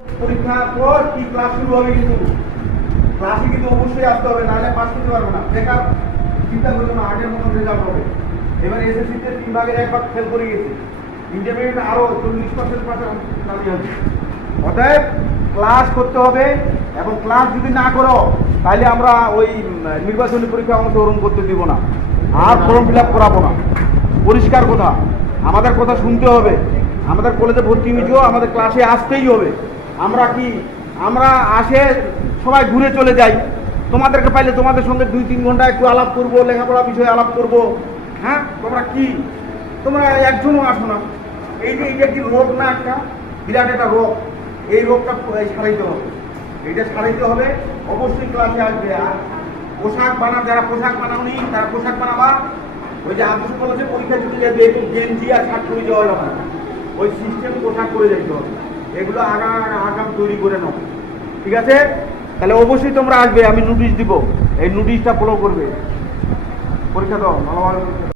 পরীক্ষার পর কি ক্লাস শুরু হবে, কিন্তু ক্লাসে কিন্তু অবশ্যই আসতে হবে, নাহলে পাস করতে পারবে না। বেকার চিন্তা করবে না, আগের মতন রেজাল্ট হবে। এবার এসএসসিতে 3 ভাগের 1 ভাগ ফেল করে গেছে, ইন্টারমিডিয়েট আরও 40% চালিয়ে হবে। অতএব ক্লাস করতে হবে, এবং ক্লাস যদি না করো তাহলে আমরা ওই নির্বাচনী পরীক্ষা অংশগ্রহণ করতে দিব না, আর ফর্ম ফিল আপ করাবো না। পরিষ্কার কথা, আমাদের কথা শুনতে হবে। আমাদের কলেজে ভর্তি হয়েছো, আমাদের ক্লাসে আসতেই হবে। আমরা আসে সবাই ঘুরে চলে যাই, তোমাদেরকে পাইলে তোমাদের সঙ্গে 2-3 ঘন্টা একটু আলাপ করবো, লেখাপড়া বিষয়ে আলাপ করবো। হ্যাঁ, তোমরা একজনও আসো না। এইটা কি রোগ না, একটা বিরাট একটা রোগ। এই রোগটা সারাইতে হবে, এইটা সারাইতে হবে। অবশ্যই ক্লাসে আসবে। আর পোশাক যারা পোশাক বানাওনি তারা পোশাক বানাবা। ওই যে আদর্শ কলেজে পরীক্ষা দিতে যাবে, একটু গেঞ্জি আর শার্ট পরে যাওয়া যাবে না, ওই সিস্টেম পোশাক করে যেতে হবে। এগুলো আগাম তৈরি করে নাও, ঠিক আছে? তাহলে অবশ্যই তোমরা আসবে, আমি নোটিশ দিব, এই নোটিশটা ফলো করবে। পরীক্ষা দাও ভালোভাবে।